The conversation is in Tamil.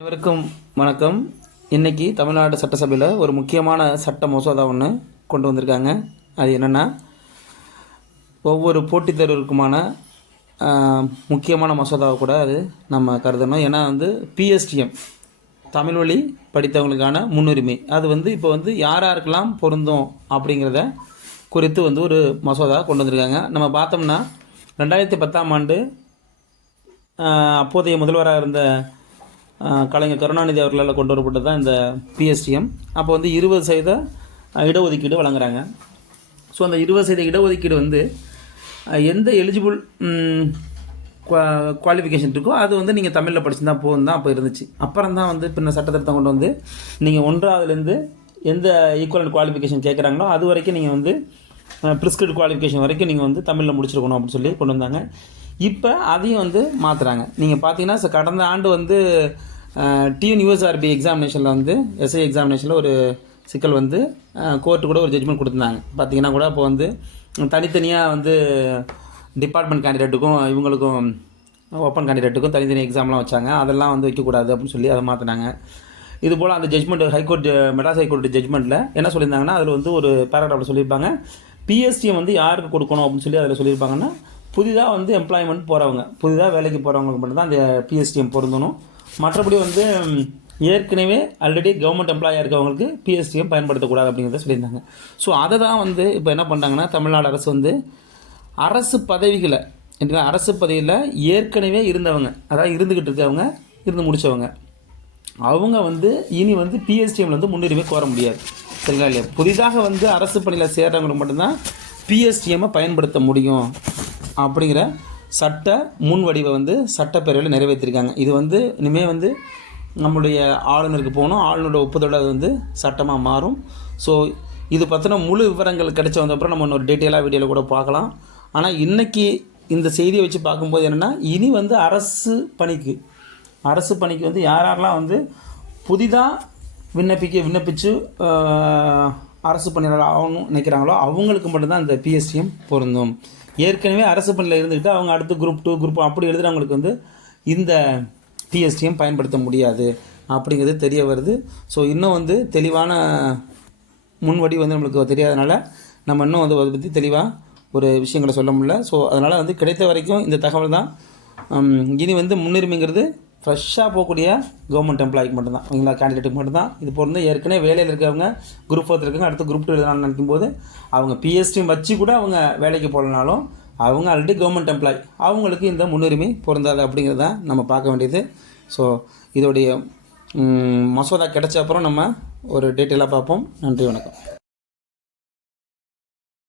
அனைவருக்கும் வணக்கம். இன்னைக்கு தமிழ்நாடு சட்டசபையில் ஒரு முக்கியமான சட்ட மசோதா ஒன்று கொண்டு வந்திருக்காங்க. அது என்னென்னா ஒவ்வொரு போட்டித் தேர்வுக்குமான முக்கியமான மசோதாவை கூட அது நம்ம கருதணும். ஏன்னா வந்து பிஎஸ்டிஎம் தமிழ் வழி படித்தவங்களுக்கான முன்னுரிமை. அது வந்து இப்போ வந்து யார் யாருக்கெல்லாம் பொருந்தும் அப்படிங்கிறத குறித்து வந்து ஒரு மசோதா கொண்டு வந்திருக்காங்க. நம்ம பார்த்தோம்னா ரெண்டாயிரத்தி பத்தாம் ஆண்டு அப்போதைய முதல்வராக இருந்த கலைஞர் கருணாநிதி அவர்களால் கொண்டு வரப்பட்டது தான் இந்த பிஎஸ்டிஎம் அப்போ வந்து இருபது சதவீத இடஒதுக்கீடு வழங்குறாங்க. ஸோ அந்த இருபது சதவீத இடஒதுக்கீடு வந்து எந்த எலிஜிபிள் குவாலிஃபிகேஷன் இருக்கோ அது வந்து நீங்கள் தமிழில் படிச்சிருந்தா போகும் தான் அப்போ இருந்துச்சு. அப்புறம் தான் வந்து பின்ன சட்டத்திருத்தம் கொண்டு வந்து நீங்கள் ஒன்றாவதுலேருந்து எந்த ஈக்குவல் குவாலிஃபிகேஷன் கேட்குறாங்களோ அது வரைக்கும் நீங்கள் வந்து ப்ரிஸ்கிரிப்ட் குவாலிஃபிகேஷன் வரைக்கும் நீங்கள் வந்து தமிழில் முடிச்சிருக்கணும் அப்படின்னு சொல்லி கொண்டு வந்தாங்க. இப்போ அதையும் வந்து மாற்றுறாங்க நீங்கள் பார்த்தீங்கன்னா கடந்த ஆண்டு வந்து டிஎன் யூஎஸ்ஆர்பி எக்ஸாமினேஷனில் வந்து எஸ்ஐ எக்ஸாமினேஷனில் ஒரு சிக்கல் வந்து கோர்ட்டு கூட ஒரு ஜட்மெண்ட் கொடுத்துருந்தாங்க. பார்த்தீங்கன்னா கூட அப்போ வந்து தனித்தனியாக வந்து டிபார்ட்மெண்ட் கேண்டிடேட்டுக்கும் இவங்களுக்கும் ஓப்பன் கேண்டிடேட்டுக்கும் தனித்தனி எக்ஸாம்லாம் வச்சாங்க. அதெல்லாம் வந்து வைக்கக்கூடாது அப்படின்னு சொல்லி அதை மாற்றினாங்க இது போல் அந்த judgment high court Madras high court ஜட்மெண்ட்டில் என்ன சொல்லியிருந்தாங்கன்னா அதில் வந்து ஒரு பேராகிராஃபில் சொல்லியிருப்பாங்க. பிஎஸ்டியை வந்து யாருக்கு கொடுக்கணும் அப்படின்னு சொல்லி அதில் சொல்லியிருப்பாங்கன்னா புதிதாக வந்து எம்ப்ளாய்மெண்ட் போகிறவங்க புதிதாக வேலைக்கு போகிறவங்களுக்கு மட்டும்தான் அந்த பிஎஸ்டிஎம் பொருந்தணும். மற்றபடி வந்து ஏற்கனவே ஆல்ரெடி கவர்மெண்ட் எம்ப்ளாயாக இருக்கவங்களுக்கு பிஎஸ்டிஎம் பயன்படுத்தக்கூடாது அப்படிங்கிறத சொல்லியிருந்தாங்க. ஸோ அதை தான் வந்து இப்போ என்ன பண்ணுறாங்கன்னா தமிழ்நாடு அரசு வந்து அரசு பதவிகளை என்ன அரசு பதவியில் ஏற்கனவே இருந்தவங்க அதாவது இருந்துக்கிட்டு இருக்கவங்க இருந்து முடித்தவங்க அவங்க வந்து இனி வந்து பிஎஸ்டிஎம்ல வந்து முன்னுரிமை கோர முடியாது. சரிங்களா இல்லையா? புதிதாக வந்து அரசு பணியில் சேர்றவங்களுக்கு மட்டும்தான் பிஎஸ்டிஎம்மை பயன்படுத்த முடியும். அப்படிங்கிற சட்ட முன்வடிவை வந்து சட்டப்பேரவையில் நிறைவேற்றிருக்காங்க. இது வந்து இனிமேல் வந்து நம்மளுடைய ஆளுநருக்கு போகணும். ஆளுநரோட ஒப்புதலோட அது வந்து சட்டமாக மாறும். ஸோ இது பற்றின முழு விவரங்கள் கிடைச்ச வந்தப்புறம் நம்ம இன்னொரு டீட்டெயிலாக வீடியோவில் கூட பார்க்கலாம். ஆனால் இன்றைக்கி இந்த செய்தியை வச்சு பார்க்கும்போது என்னென்னா இனி வந்து அரசு பணிக்கு அரசு பணிக்கு வந்து யார் யாரெல்லாம் வந்து புதிதாக விண்ணப்பிக்க விண்ணப்பித்து அரசு பணியாளர் ஆகணும்னு நினைக்கிறாங்களோ அவங்களுக்கு மட்டும்தான் அந்த பிஎஸ்டிஎம் பொருந்தும். ஏற்கனவே அரசு பணியில் இருந்துக்கிட்டு அவங்க அடுத்து குரூப் டூ குரூப் அப்படி எழுதுகிறவங்களுக்கு வந்து இந்த பிஎஸ்டிஎம் பயன்படுத்த முடியாது அப்படிங்கிறது தெரிய வருது. ஸோ இன்னும் வந்து தெளிவான முன்வடி வந்து நம்மளுக்கு தெரியாதனால நம்ம இன்னும் வந்து அதை பற்றி தெளிவாக ஒரு விஷயங்களை சொல்ல முடியல. ஸோ அதனால் வந்து கிடைத்த வரைக்கும் இந்த தகவல் தான் இனி வந்து முன்னுரிமைங்கிறது ஃப்ரெஷ்ஷாக போகக்கூடிய கவர்மெண்ட் எம்ப்ளாய்க்கு மட்டும்தான். அவங்களா கேண்டிடேட்டுக்கு மட்டும்தான். இது பொறுத்து ஏற்கனவே வேலையில் இருக்கிறவங்க குரூப் ஒருத்தர் இருக்காங்க அடுத்து குரூப் டூ எழுதலாம்னு நினைக்கும் போது அவங்க பிஎஸ்டியும் வச்சு கூட அவங்க வேலைக்கு போகலனாலும் அவங்க ஆல்ரெடி கவர்மெண்ட் எம்ப்ளாய் அவங்களுக்கு இந்த முன்னுரிமை பொருந்தாது அப்படிங்கிறத நம்ம பார்க்க வேண்டியது. ஸோ இதோடைய மசோதா கிடைச்ச அப்புறம் நம்ம ஒரு டீட்டெயிலாக பார்ப்போம். நன்றி வணக்கம்.